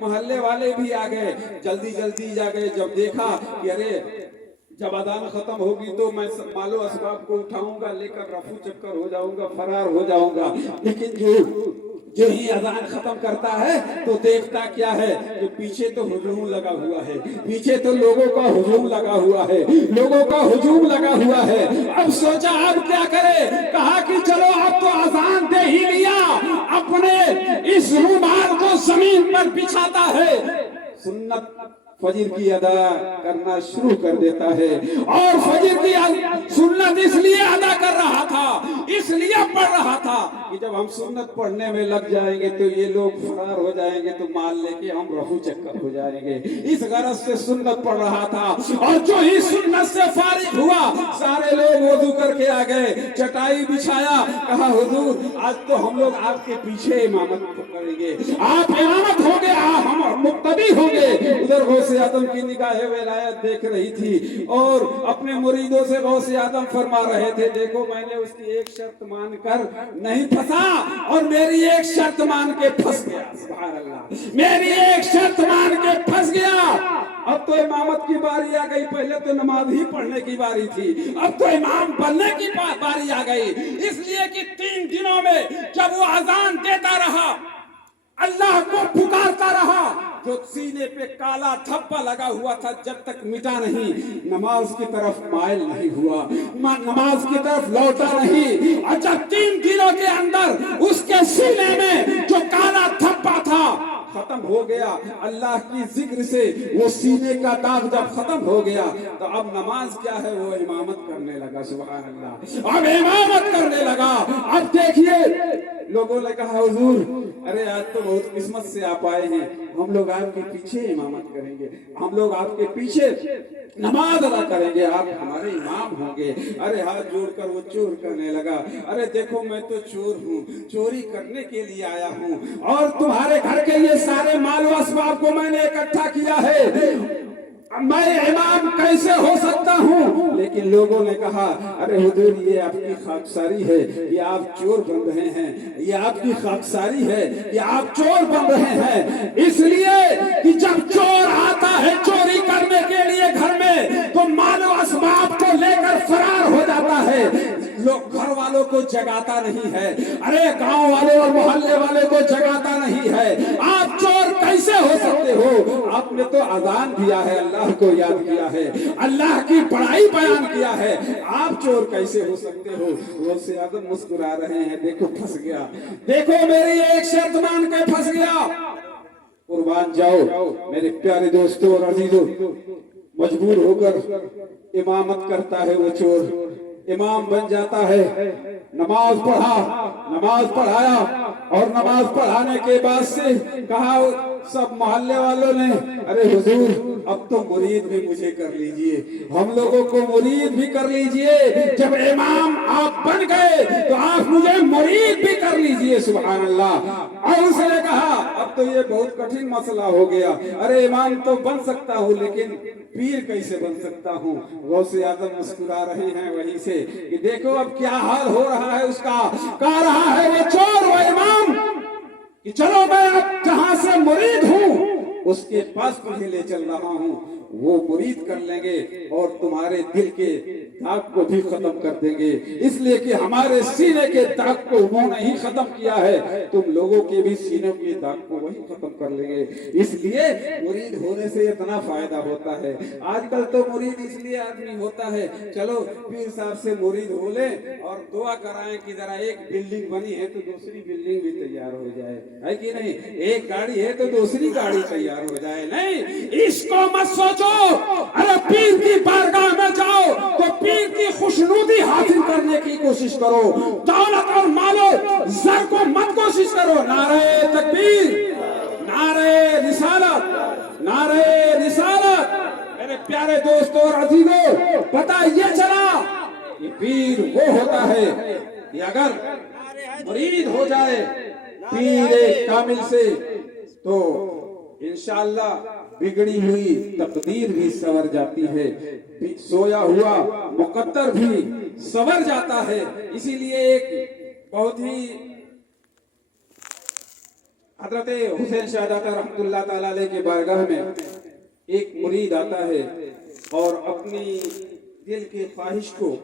मोहल्ले वाले भी आ गए, जल्दी जल्दी जा गए। जब देखा कि अरे जब अजान खत्म होगी तो मैं मालो असबाब को उठाऊंगा, लेकर रफू चक्कर हो जाऊंगा, फरार हो जाऊंगा। लेकिन जो ही अजान खत्म करता है तो देखता क्या है कि पीछे तो हुजूम लगा हुआ है, पीछे तो लोगों का हुजूम लगा हुआ है, लोगों का हुजूम लगा हुआ है। अब सोचा अब क्या करे, कहा कि चलो अब तो अजान दे ही लिया, अपने इस रुमाल को जमीन पर बिछाता है, सुन्नत फजर की अदा करना शुरू कर देता है। और फजर की सुन्नत इसलिए अदा कर रहा था, इसलिए पढ़ रहा था कि जब हम सुन्नत पढ़ने में लग जाएंगे तो ये लोग फरार हो जाएंगे, तो मान लेके हम रफू चक्कर हो जाएंगे। इस गरज से सुन्नत पढ़ रहा था। और जो ही सुन्नत से फारिग हुआ, सारे लोग वुजू करके आ गए, चटाई बिछाया, कहा हुजूर आज तो हम लोग आपके पीछे इमामत करेंगे, आप इमामत होंगे, हम मुक्तदी होंगे। उधर गौसे आदम की निगाहे विलायत देख रही थी और अपने मुरीदों से गौसे आदम फरमा रहे थे, देखो मैंने उसकी एक शर्त मानकर नहीं फंसा और मेरी एक शर्त मान के फंस गया। सुभान अल्लाह, मेरी एक शर्त मान के फंस गया। अब तो इमामत की बारी आ गई, पहले तो नमाज ही पढ़ने की बारी थी, अब तो इमाम बनने की बारी आ गई। इसलिए कि 3 दिनों में जब वो अजान देता रहा, अल्लाह को पुकारता रहा, जो सीने पे काला धब्बा लगा हुआ था जब तक मिटा नहीं, नमाज की तरफ माइल नहीं हुआ, नमाज की तरफ लौटा नहीं। और जब 3 दिनों के अंदर उसके सीने में जो काला धब्बा था खत्म हो गया, अल्लाह की जिक्र से वो सीने का दाग जब खत्म हो गया, तो अब नमाज क्या है, वो इमामत करने लगा। सुभान अल्लाह, अब इमामत करने लगा। अब देखिए लोगों ने कहा हुजूर अरे आज तो बहुत किस्मत से आप आए हैं, हम लोग आपके पीछे इमामत करेंगे, हम लोग आपके पीछे नमाज अदा करेंगे, आप हमारे इमाम होंगे। अरे हाथ जोड़कर वो चोर करने लगा, अरे देखो मैं तो चोर हूँ, चोरी करने के लिए आया हूँ और तुम्हारे घर के ये सारे माल असबाब को मैंने इकट्ठा किया है, मैं इमाम कैसे हो सकता हूँ। लेकिन लोगों ने कहा अरे हुजूर ये आपकी खाकसारी है, ये आप चोर बन रहे हैं, ये आपकी खाकसारी है, ये आप चोर बन रहे हैं। इसलिए कि जब चोर आता है चोरी करने के लिए घर में, तो मालो असबाब को लेकर फरार हो जाता है, लोग घर वालों को जगाता नहीं है, अरे गांव वाले और मोहल्ले वाले को जगाता नहीं है। आप चोर कैसे हो सकते हो, आपने तो अजान दिया है, अल्लाह को याद किया है, अल्लाह की बड़ाई बयान किया है, आप चोर कैसे हो सकते हो। वो से आदम मुस्कुरा रहे हैं, देखो फंस गया, देखो मेरी एक शर्त मान के फंस गया। कुर्बान जाओ मेरे प्यारे दोस्तों और अजीजों, मजबूर होकर इमामत करता है वो चोर, इमाम बन जाता है, नमाज पढ़ा, नमाज पढ़ाया और नमाज पढ़ाने के बाद से कहा सब मोहल्ले वालों ने अरे हुजूर अब तो मुरीद भी मुझे कर लीजिए, हम लोगों को मुरीद भी कर लीजिए, जब इमाम आप बन गए तो आप मुझे मुरीद भी कर लीजिए। सुभान अल्लाह। और उसने कहा अब तो ये बहुत कठिन मसला हो गया, अरे इमाम तो बन सकता हूँ लेकिन पीर कैसे बन सकता हूँ। गौसे आजम मुस्कुरा रहे हैं वहीं से कि देखो अब क्या हाल हो रहा है उसका। कह रहा है वो चोर वो इमाम कि चलो मैं अब जहां से मुरीद हूँ उसके पास तुम्हें ले चल रहा हूँ, वो मुरीद कर लेंगे और तुम्हारे दिल के दाग को भी खत्म कर देंगे, इसलिए कि हमारे सीने के दाग को उन्होंने ही खत्म किया है, तुम लोगों के भी सीनों के दाग को वही खत्म कर लेंगे। इसलिए मुरीद होने से इतना फायदा होता है। आजकल तो मुरीद इसलिए आदमी होता है चलो पीर साहब से मुरीद हो ले और दुआ कराएं कि जरा एक बिल्डिंग बनी है तो दूसरी बिल्डिंग भी तैयार हो जाए, है कि नहीं, एक गाड़ी है तो दूसरी गाड़ी तैयार हो जाए। नहीं, इसको मत सोचो, अरे पीर की बारगाह में जाओ तो पीर की खुशनुदी हासिल करने की कोशिश करो, दौलत और मालो जर को मत कोशिश करो। नारे तकबीर, नारे रिसालत, नारे रिसालत। मेरे प्यारे दोस्तों और अजीजों, पता ये चला कि पीर वो होता है कि अगर मुरीद हो जाए पीर कामिल से तो इंशाअल्लाह बिगड़ी हुई तकदीर भी संवर जाती है, सोया हुआ मुकद्दर भी संवर जाता है। इसीलिए एक बहुत ही حضرت حسین شہزادہ رحمۃ اللہ تعالی علیہ کے بارگاہ میں ایک مرید آتا ہے اور اپنی دل کی خواہش کو